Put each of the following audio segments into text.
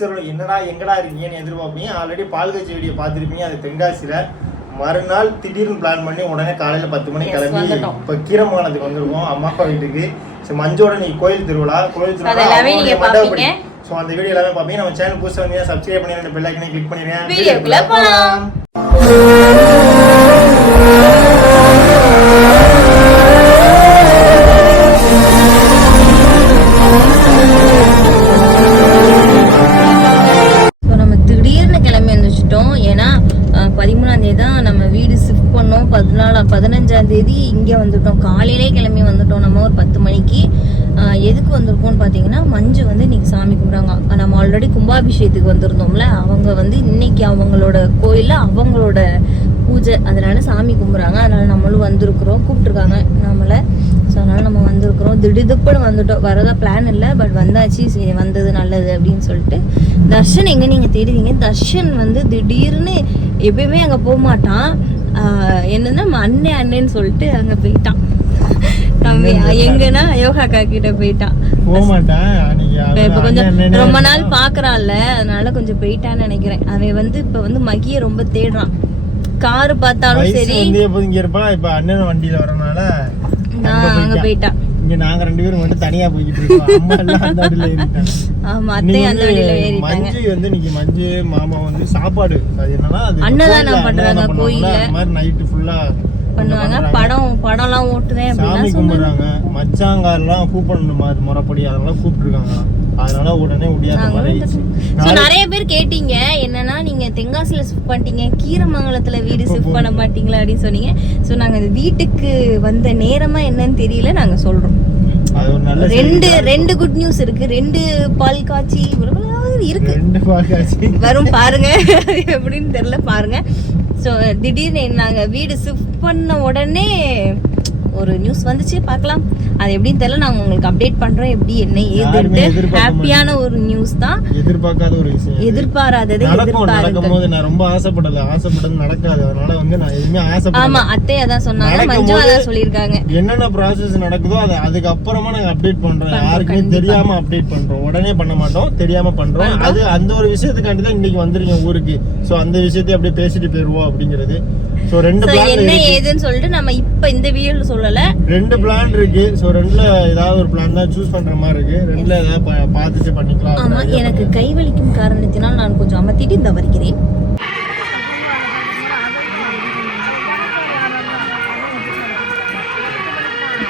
Lecture என்னடா எங்கடா இருக்கீங்கன்னு எதிர்பார்ப்பீங்க. ஆல்ரெடி பால்கட்சி வீடியோ பார்த்துருப்பீங்க. அது தென்காசியில மறுநாள் திடீர்னு பிளான் பண்ணி உடனே காலையில பத்து மணிக்கு கிளம்பி. இப்போ கீரமானதுக்கு வந்திருக்கோம். அம்மா அப்பா வீட்டுக்கு. சரி மஞ்சோட நீ கோயில் திருவிழா கோயில் பார்ப்பீங்க. ஸோ அந்த வீடியோ எல்லாமே பார்ப்பீங்க. நம்ம சேனல் புதுசாக வந்தீங்கன்னா சப்ஸ்கிரைப் பண்ணி ரெண்டு பெல் ஐக்கனை கிளிக் பண்ணிடுங்க. பதினாலாம் பதினஞ்சாம் தேதி இங்கே வந்துட்டோம். காலையிலே கிளம்பி வந்துட்டோம் நம்ம ஒரு பத்து மணிக்கு. எதுக்கு வந்திருக்கோம்னு பார்த்தீங்கன்னா மஞ்சு வந்து இன்னைக்கு சாமி கும்பிட்றாங்க. நம்ம ஆல்ரெடி கும்பாபிஷேகத்துக்கு வந்திருந்தோம்ல அவங்க வந்து இன்னைக்கு அவங்களோட கோயிலில் அவங்களோட பூஜை அதனால சாமி கும்பிட்றாங்க. அதனால நம்மளும் வந்திருக்கிறோம் கூப்பிட்ருக்காங்க நம்மளை. ஸோ அதனால நம்ம வந்திருக்கிறோம். திடுதிப்புன்னு வந்துட்டோம். வரதா பிளான் இல்லை பட் வந்தாச்சு. சரி வந்தது நல்லது அப்படின்னு சொல்லிட்டு. தர்ஷன் எங்கே நீங்கள் தேடுவீங்க? தர்ஷன் வந்து திடீர்னு எப்பயுமே அங்கே போக மாட்டான். என்னன்னா அண்ணே அண்ணேன்னு சொல்லிட்டு அங்கே போயிட்டான். தம்பி எங்கன்னா யோகா அக்கா கிட்ட போயிட்டான். இப்ப கொஞ்சம் ரொம்ப நாள். பாக்குறான்ல அதனால கொஞ்சம் போயிட்டான்னு நினைக்கிறேன். அவன் வந்து இப்ப வந்து மகிய ரொம்ப தேடுறான். காரு பார்த்தாலும் சரி. இங்க இருப்பான். இப்ப அண்ணன் வண்டியில வரனால அங்க போயிட்டான். இங்க நாங்க ரெண்டு பேரும் மட்டும் தனியா போய்கிட்டு இருக்கோம். அம்மா எல்லாம் அந்த வண்டியில ஏறிட்டாங்க. ஆமா அத்தை அந்த ஏறிட்டாங்க. மஞ்சு வந்து இன்னைக்கு மஞ்சு மாமா வந்து சாப்பாடு. அது என்னன்னா அது அன்னதானம் பண்றாங்க கோயில்ல. அந்த மாதிரி ஃபுல்லா பண்ணுவாங்க. படம் படம்லாம் ஓட்டுவேன் சாமி கும்பிடுறாங்க. மச்சாங்காரெல்லாம் பூ பண்ணணும் அது முறைப்படி. அதெல்லாம் கூப்பிட்டுருக்காங்க. அதனால உடனே முடியாத நாங்க நிறைய பேர் கேட்டீங்க. என்னன்னா நீங்க தென்காசில ஷிஃப்ட் பண்ணிட்டீங்க. கீரமங்கலத்துல வீடு ஷிஃப்ட் பண்ண மாட்டீங்களா அப்படின்னு சொன்னீங்க. சோ நாங்க இந்த வீட்டுக்கு வந்த நேரமா என்னன்னு தெரியல. நாங்க சொல்றோம். ரெண்டு ரெண்டு குட் நியூஸ் இருக்கு. ரெண்டு பால் காய்ச்சி இருக்கு. ரெண்டு பாக்காச்சு வரும் பாருங்க. எப்படின்னு தெரியல பாருங்க. ஸோ திடீர்னு நாங்க வீடு ஷிஃப்ட் பண்ண உடனே ஒரு நியூஸ் வந்துச்சு பார்க்கலாம். அது எப்படின்னு தெரியல. நாங்க உங்களுக்கு அப்டேட் பண்றோம். எப்படி என்ன ஏதுன்ட்டு. ஹாப்பியான ஒரு நியூஸ் தான். எதிர்பார்க்காத ஒரு விஷயம். எதிர்பாராததை போது நான் ரொம்ப ஆசைப்படல. ஆசைப்பட்டது நடக்காது. அதனால வந்து நான் எதுவுமே ஆமா ஆசைப்படல அத்தை அதான் சொன்னாங்க. நடக்கும் மஞ்சு அதான் சொல்லியிருக்காங்க. என்னென்ன ப்ராசஸ் நடக்குதோ அது அதுக்கப்புறமா நாங்க அப்டேட் பண்றோம். யாருக்குமே. தெரியாம அப்டேட் பண்றோம். உடனே பண்ண மாட்டோம். தெரியாம பண்றோம். அது அந்த ஒரு விஷயத்துக்காண்டி தான் இன்னைக்கு வந்துருங்க ஊருக்கு. சோ அந்த விஷயத்தையும் அப்படியே பேசிட்டு போயிருவோம் அப்படிங்கிறது. சோ ரெண்டு பிளான் என்ன ஏதுன்னு சொல்லிட்டு நம்ம இப்ப இந்த வீடியோல சொல்லல. ரெண்டு பிளான் இருக்கு. சோ ரெண்டுல ஏதாவது ஒரு பிளான் தான் சூஸ் பண்ற மாதிரி இருக்கு. ரெண்டுல ஏதாவது பா- பார்த்துட்டு பண்ணிக்கலாம் ஆமா எனக்கு கை வலிக்கும் காரணத்தினால் நான் கொஞ்சம் அமர்த்திட்டு இந்த வருகிறேன்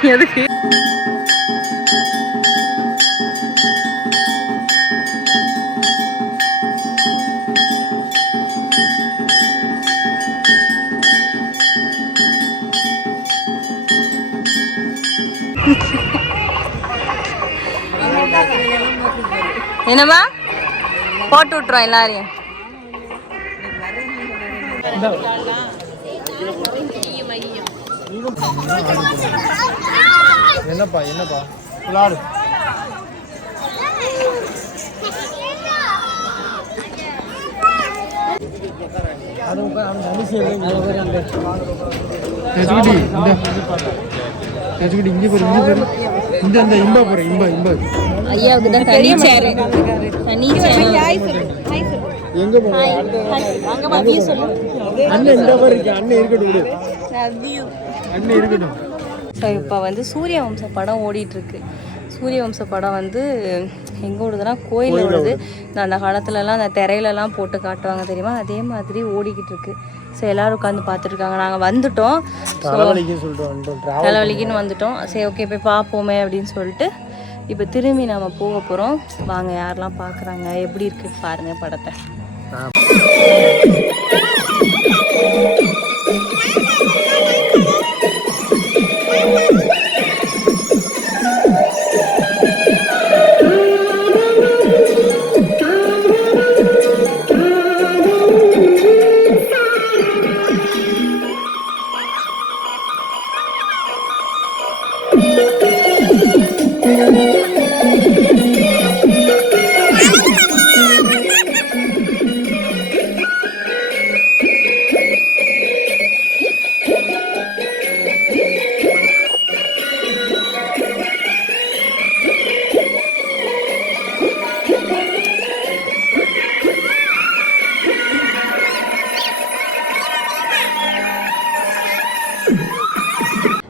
எதுக்கு? என்னம்மா? போட்டு விட்டுறோம் எல்லாரையும். என்னப்பா என்னப்பா? விளாடு. இங்கே. பாரு இந்த இந்த இம்பா பாரு இம்பா இம்பா. ஐயாவுக்கு தான் தனி சேரு தனி சேரு எங்க போனோம் சொல்லு. அண்ணன் இந்த மாதிரி இருக்கு? அண்ணன் இருக்கட்டும் விடு. அண்ணன் இருக்கட்டும். ஸோ இப்போ வந்து சூரிய வம்ச படம் ஓடிட்டு இருக்கு சூரிய வம்ச படம் வந்து எங்கே ஓடுதுன்னா கோயில் ஓடுது. நான் அந்த காலத்துலலாம் அந்த திரையிலலாம் போட்டு காட்டுவாங்க தெரியுமா? அதே மாதிரி ஓடிக்கிட்டு இருக்கு ஸோ எல்லாரும் உட்காந்து பார்த்துட்டு இருக்காங்க நாங்கள் வந்துட்டோம். தலைவலிக்குன்னு வந்துட்டோம். சரி ஓகே போய் பார்ப்போமே அப்படின்னு சொல்லிட்டு இப்போ திரும்பி நம்ம போக போகிறோம் வாங்க யாரெல்லாம் பார்க்குறாங்க? எப்படி இருக்கு பாருங்க படத்தை.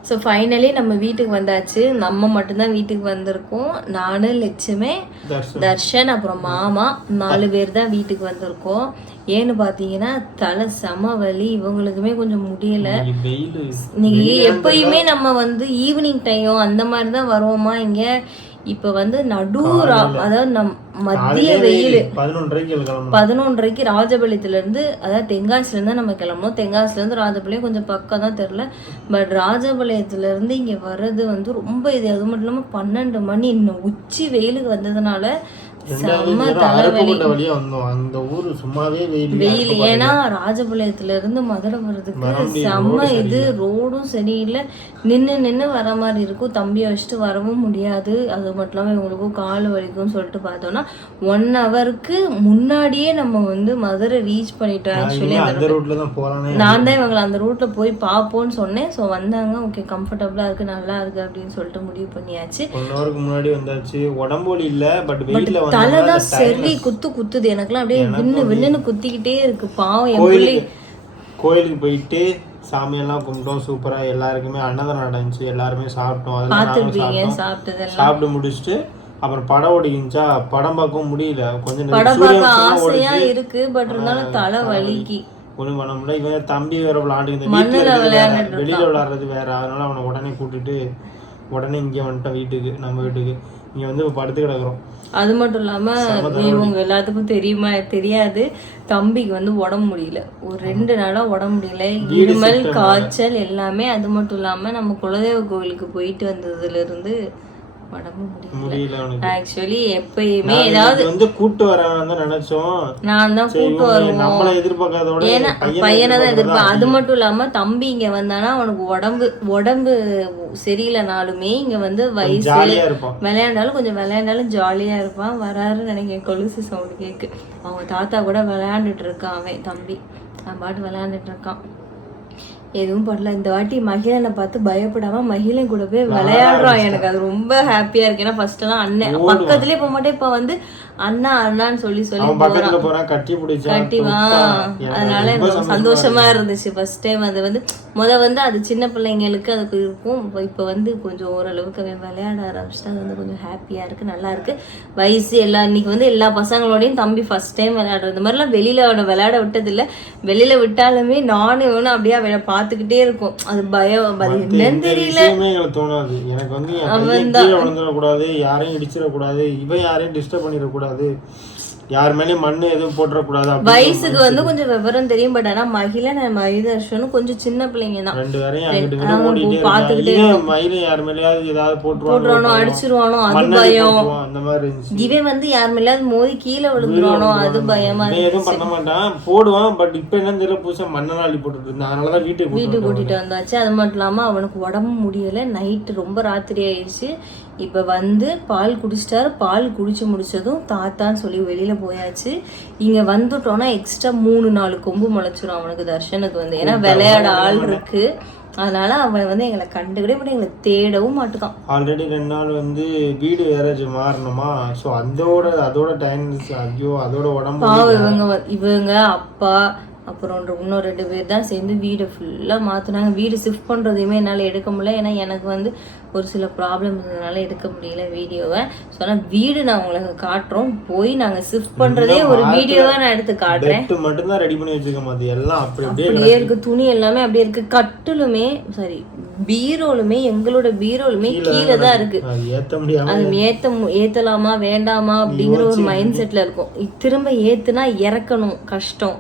ஸோ ஃபைனலி நம்ம வீட்டுக்கு வந்தாச்சு. நம்ம மட்டும்தான் வீட்டுக்கு வந்திருக்கோம். நானு லட்சுமே தர்ஷன். அப்புறம் மாமா நாலு பேர் தான் வீட்டுக்கு வந்திருக்கோம். ஏன்னு பார்த்தீங்கன்னா தலை செம வலி. இவங்களுக்குமே கொஞ்சம் முடியல. இன்னைக்கு எப்பயுமே நம்ம வந்து ஈவினிங் டைம் அந்த மாதிரி தான் வருவோமா இங்க? இப்ப வந்து நடு அதாவது நம் மத்திய வெயில். பதினொன்றரைக்கு கிளம்பணும். பதினொன்றரைக்கு ராஜபாளையத்துல இருந்து அதாவது தென்காசில இருந்து நம்ம கிளம்பணும். தென்காசில இருந்து ராஜபாளையம் கொஞ்சம் பக்கம் தான் தெரில பட் ராஜபாளையத்துல இருந்து இங்க வர்றது வந்து ரொம்ப இது. அது மட்டும் இல்லாம பன்னெண்டு மணி. இன்னும் உச்சி வெயிலுக்கு வந்ததுனால வெயில் வெயில் ஏன்னா ராஜபாளையத்துல இருந்து மதுரை வர்றதுக்கு செம்ம இது. ரோடும் சரியில்லை. நின்று நின்று வர மாதிரி இருக்கும். தம்பியை வச்சுட்டு வரவும் முடியாது. அது மட்டும் இல்லாமல் இவங்களுக்கும் கால் வலிக்கும்னு சொல்லிட்டு பார்த்தோம்னா ஒன் ஹவருக்கு முன்னாடியே நம்ம வந்து மதுரை ரீச் பண்ணிட்டோம் ஆக்சுவலி நான் தான் இவங்களை அந்த ரூட்ல போய் பார்ப்போம்னு சொன்னேன். ஸோ வந்தாங்க. ஓகே கம்ஃபர்டபுளா இருக்கு நல்லா இருக்கு அப்படின்னு சொல்லிட்டு முடிவு பண்ணியாச்சு. ஒன் ஹவருக்கு முன்னாடி வந்தாச்சு. உடம்பு இல்ல பட் வெயில்ல தலை வந்து தான் சரி குத்து குத்துது. எனக்குலாம் அப்படியே விண்ணு விண்ணுன்னு குத்திக்கிட்டே இருக்கு. பாவம் என் பிள்ளை. கோயிலுக்கு போயிட்டு சாமியெல்லாம் கும்பிட்டோம் சூப்பரா எல்லாருக்குமே அன்னதானம் நடந்துச்சு. எல்லாருமே சாப்பிட்டோம். அதெல்லாம் சாப்பிட்டு முடிச்சுட்டு அப்புறம் படம் ஓடிக்கிச்சா? படம் பார்க்கவும் முடியல. கொஞ்சம் படம் பார்க்க ஆசையா ஓடிச்சு இருக்கு பட் இருந்தாலும் தலை வலிக்கு. ஒண்ணும் பண்ண முடியல. இவன் தம்பி வேற விளையாண்டு வெளியில விளையாடுறது வேற. அதனால அவனை உடனே கூட்டிட்டு உடனே இங்க வந்துட்டான் வீட்டுக்கு நம்ம வீட்டுக்கு. இங்க வந்து படுத்து கிடக்குறோம். அது மட்டும் இல்லாம இவங்க எல்லாத்துக்கும் தெரியுமா தெரியாது. தம்பிக்கு வந்து உடம்பு முடியல. ஒரு ரெண்டு நாளா உடம்பு முடியல. இருமல் காய்ச்சல் எல்லாமே அது மட்டும் இல்லாம நம்ம குலதெய்வ கோவிலுக்கு போயிட்டு வந்ததுல இருந்து உடம்பு முடியல ஆக்சுவலி எப்பயுமே ஏதாவது வந்து கூட்டு வரவன் தான் நினைச்சோம். நான் தான் கூட்டு வருவோம். நம்மள எதிர்பார்க்காதோட ஏன்னா பையனை தான் எதிர்ப்பேன் அது மட்டும் இல்லாம தம்பி இங்க வந்தானா அவனுக்கு உடம்பு உடம்பு சரியில்லைனாலுமே இங்க வந்து வயசு விளையாண்டாலும் கொஞ்சம் விளையாண்டாலும் ஜாலியா இருப்பான். வராருன்னு நினைக்கிறேன் கொலுசு சவுண்ட் கேக்கு. அவங்க தாத்தா கூட விளையாண்டுட்டு இருக்கான் அவன் தம்பி. அவன் பாட்டு விளையாண்டுட்டு இருக்கான். எதுவும் பண்ணல. இந்த வாட்டி மகிழனை பார்த்து பயப்படாம மகிழன் கூட போய் விளையாடுறான் எனக்கு. அது ரொம்ப ஹாப்பியா இருக்கு. ஏன்னா ஃபர்ஸ்ட் எல்லாம் அண்ணன் பக்கத்துலயே போக மாட்டேன். இப்ப வந்து அண்ணா அண்ணான்னு சொல்லி சொல்லி அவன் பக்கத்துல போறான். கட்டி பிடிச்சா கட்டி வா. அதனால எனக்கு சந்தோஷமா இருந்துச்சு. ஃபர்ஸ்ட் டைம் அது வந்து முத வந்து அது சின்ன பிள்ளைங்களுக்கு அதுக்கு இருக்கும். இப்ப- வந்து கொஞ்சம் ஓரளவுக்கு அவன் விளையாட ஆரம்பிச்சுட்டு அது வந்து கொஞ்சம் ஹாப்பியா இருக்கு நல்லா இருக்கு. வயசு எல்லா இன்னைக்கு வந்து எல்லா பசங்களோடையும் தம்பி ஃபர்ஸ்ட் டைம் விளையாடுறது. இந்த மாதிரிலாம் வெளியில அவனை விளையாட விட்டது இல்ல வெளியில விட்டாலுமே நானும் இவனும் அப்படியே அவனை பார்த்துக்கிட்டே இருக்கும். அது பயம் அது என்னன்னு தெரியல. தோணாது. எனக்கு வந்து கீழே விழுந்துடக்கூடாது யாரையும் இடிச்சிடக்கூடாது இவன் யாரையும் டிஸ்டர்ப் பண்ணிடக்கூடாது. கூடாது யார் மேலயும் மண்ணு எதுவும் போட்டுறக்கூடாது வயசுக்கு வந்து கொஞ்சம் விவரம் தெரியும் பட் ஆனா மகிழன் மகிதர்ஷனும் கொஞ்சம் சின்ன பிள்ளைங்க தான். ரெண்டு பேரையும் அங்கிட்டு ஓடிட்டே பார்த்துக்கிட்டே மயிலும் யார் மேலயாவது ஏதாவது போட்டுருவானோ அடிச்சிருவானோ அது பயம். அந்த மாதிரி இருந்துச்சு. இவன் வந்து யார் மேலாவது மோதி கீழே விழுந்துருவானோ அது பயமா எதுவும் பண்ண மாட்டான். போடுவான் பட் இப்ப என்னன்னு தெரியல புதுசா மண்ணெல்லாம் அள்ளி போட்டுட்டு இருந்தான். அதனாலதான் வீட்டுக்கு வீட்டுக்கு கூட்டிட்டு வந்தாச்சு. அது மட்டும் இல்லாம அவனுக்கு உடம்பு முடியல. நைட்டு ரொம்ப ராத்திரி ஆயிடுச்சு. இப்ப வந்து பால் குடிச்சிட்டாரு. பால் குடிச்சு முடிச்சதும் தாத்தான்னு சொல்லி வெளியில போயாச்சு. இங்க வந்துட்டோம்னா எக்ஸ்ட்ரா மூணு நாலு கொம்பு முளைச்சிரும் அவனுக்கு தர்ஷனுக்கு வந்து. ஏன்னா விளையாட ஆள் இருக்கு. அதனால அவன் வந்து எங்களை கண்டுக்கிட்டே மாட்டான். எங்களை தேடவும் மாட்டுக்கான். ஆல்ரெடி ரெண்டு நாள் வந்து வீடு வேற மாறணுமா? ஸோ அதோட அதோட டைம் ஐயோ அதோட உடம்பு இவங்க இவங்க அப்பா அப்புறம் இன்னும் ரெண்டு பேர் தான் சேர்ந்து வீடை ஃபுல்லாக மாற்றினாங்க வீடு ஷிஃப்ட் பண்ணுறதையுமே என்னால் எடுக்க முடியல. ஏன்னா எனக்கு வந்து ஒரு சில ப்ராப்ளம் இருந்ததுனால எடுக்க முடியல வீடியோவை ஸோ ஆனால் வீடு நான் உங்களுக்கு காட்டுறோம். போய் நாங்கள் ஷிஃப்ட் பண்ணுறதே ஒரு வீடியோவாக நான் எடுத்து காட்டுறேன். மட்டும்தான் ரெடி பண்ணி வச்சிருக்க மாதிரி. எல்லாம் அப்படி அப்படியே இருக்கு. துணி எல்லாமே அப்படியே இருக்கு. கட்டிலுமே சாரி பீரோலுமே எங்களோட பீரோலுமே கீழே தான் இருக்கு. அது ஏத்த ஏத்தலாமா வேண்டாமா அப்படிங்கிற ஒரு மைண்ட் செட்ல இருக்கும் திரும்ப ஏத்துனா இறக்கணும். கஷ்டம்.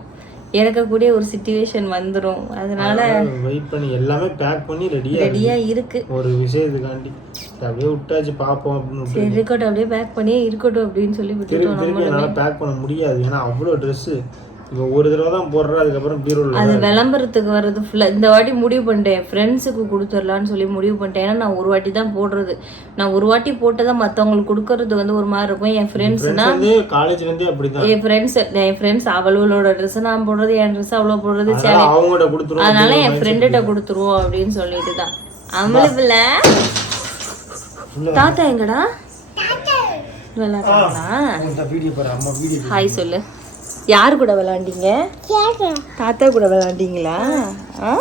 இறக்கக்கூடிய ஒரு சுச்சுவேஷன் வந்துரும். அதனால வெயிட் பண்ணி எல்லாமே பேக் பண்ணி ரெடியா ரெடியா இருக்கு. ஒரு விஷயத்துக்காண்டி. அப்படியே விட்டாச்சு பார்ப்போம் அப்படின்னு சரி இருக்கட்டும் அப்படியே பேக் பண்ணியே இருக்கட்டும் அப்படின்னு சொல்லி திருப்பி விட்டுட்டோம். திருப்பி என்னால் பேக் பண்ண முடியாது. ஏன்னா அவ்வளோ ட்ரெஸ்ஸு ஒரு தடவை தான் போடுறேன் அதுக்கப்புறம் பீரோல் அது விளம்பரத்துக்கு வர்றது ஃபுல்லா இந்த வாட்டி முடிவு பண்ணிட்டேன். ஃப்ரெண்ட்ஸுக்கு கொடுத்துடலான்னு சொல்லி முடிவு பண்ணிட்டேன். ஏன்னா நான் ஒரு வாட்டி தான் போடுறது. நான் ஒரு வாட்டி போட்டதை மத்தவங்களுக்கு கொடுக்கறது வந்து ஒரு மாதிரி இருக்கும். என் ஃப்ரெண்ட்ஸ்னா வந்து காலேஜ்லேருந்தே அப்படி தான் என் ஃப்ரெண்ட்ஸ் என் ஃப்ரெண்ட்ஸ் அவளோட ட்ரெஸ் நான் போடுறது என் ட்ரெஸ் அவ்வளோ போடுறது சரி. அதனால அவங்கள்ட்ட கொடுத்துருவோம் அதனால என் ஃப்ரெண்டுகிட்ட கொடுத்துருவோம் அப்படின்னு சொல்லிட்டு தான். அமலுபில்ல தாத்தா எங்கடா? விளாட்றாங்களா இந்த வீடியோ பாரு அம்மா வீடியோ ஹாய் சொல்லு. யாரு கூட விளாண்டீங்க? தாத்தா கூட விளாண்டீங்களா? ஆ.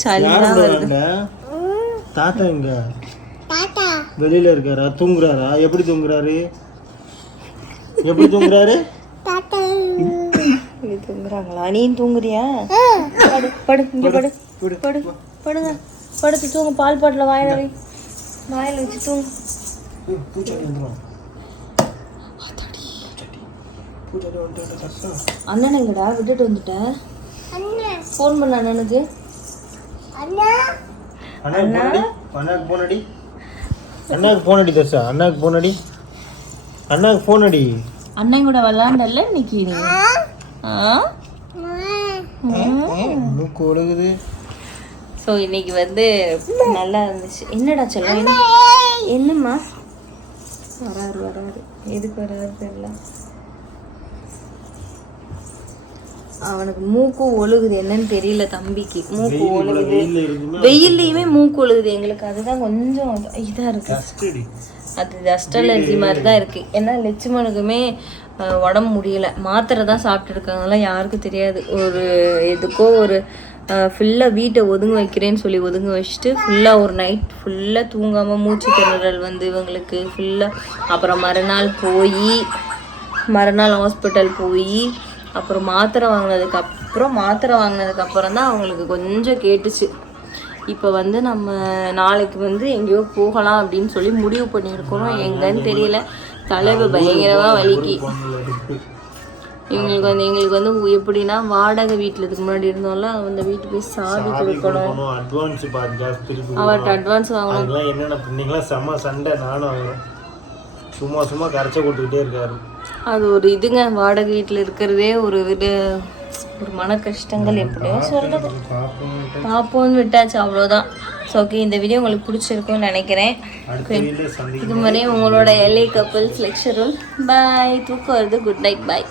சளி யார் தான் கூட வருது? தாத்தா எங்க? வெளியில இருக்காரா? தூங்குறாரா? எப்படி தூங்குறாரு? எப்படி தூங்குறாரு? தூங்குறாங்களா? நீ தூங்குறியா? படு படு இங்க படு. படு படுங்க. படுத்து தூங்க. பால் பாட்டில் வாயில வை. வாயில வச்சு தூங்கு. பூச்சாண்டி வந்துட்டு அண்ணன் எங்கடா விட்டுட்டு வந்துட்டேன் ஃபோன் பண்ண அண்ணனுக்கு அண்ணாக்கு போனடி அண்ணாக்கு போனடி அண்ணாக்கு போனடி தர்ஷா. அண்ணாக்கு போனடி அண்ணாக்கு போனடி அண்ணன் கூட விளாண்டல இன்னைக்கு? நீ ஒழுகுது. ஸோ இன்னைக்கு வந்து நல்லா இருந்துச்சு. என்னடா சொல்ல என்ன? என்னம்மா? வராது வராது எதுக்கு வராது தெரியல. அவனுக்கு மூக்கு ஒழுகுது என்னன்னு தெரியல தம்பிக்கு. மூக்கு ஒழுகுது. வெயில்லையுமே மூக்கு ஒழுகுது எங்களுக்கு. அதுதான் கொஞ்சம் இதா இருக்கு. அது டஸ்ட் அலர்ஜி மாதிரி தான் இருக்கு. ஏன்னா லட்சுமணுக்குமே உடம்பு முடியல. மாத்திரை தான் சாப்பிட்டு இருக்காங்களா யாருக்கும் தெரியாது. ஒரு எதுக்கோ ஒரு ஃபுல்லாக வீட்டை ஒதுங்க வைக்கிறேன்னு சொல்லி ஒதுங்க வச்சுட்டு ஃபுல்லாக ஒரு நைட் ஃபுல்லாக தூங்காமல் மூச்சு திணறல் வந்து இவங்களுக்கு ஃபுல்லாக அப்புறம் மறுநாள் போய் மறுநாள் ஹாஸ்பிட்டல் போய் அப்புறம் மாத்திரை வாங்கினதுக்கு அப்புறம் மாத்திரை வாங்கினதுக்கு அப்புறம் தான் அவங்களுக்கு கொஞ்சம் கேட்டுச்சு. இப்போ வந்து நம்ம நாளைக்கு வந்து எங்கேயோ போகலாம் அப்படின்னு சொல்லி முடிவு பண்ணியிருக்கிறோம். எங்கன்னு தெரியல. தலைவு பயங்கரமாக வலிக்கு. இவங்களுக்கு வந்து எங்களுக்கு வந்து எப்படின்னா வாடகை வீட்டில் இதுக்கு முன்னாடி இருந்தோம்ல அந்த வீட்டுக்கு போய் சாவி கொடுக்கணும். அவர்கிட்ட அட்வான்ஸ் வாங்கணும். என்னென்ன பண்ணீங்களா? செம்ம சண்டை நானும் சும்மா சும்மா கரைச்ச கொட்டுக்கிட்டே இருக்காரு. அது ஒரு இதுங்க வாடகை வீட்டில் இருக்கிறதே ஒரு இது ஒரு மன கஷ்டங்கள் எப்படியோ சொல்றது. பார்ப்போம் பார்ப்போம்னு விட்டாச்சு அவ்வளோதான் ஸோ ஓகே இந்த வீடியோ உங்களுக்கு பிடிச்சிருக்கும்னு நினைக்கிறேன். இது மாதிரி உங்களோட எல்ஐ கப்பல்ஸ் லெக்சர் பாய் தூக்கம் வருது. Good night bye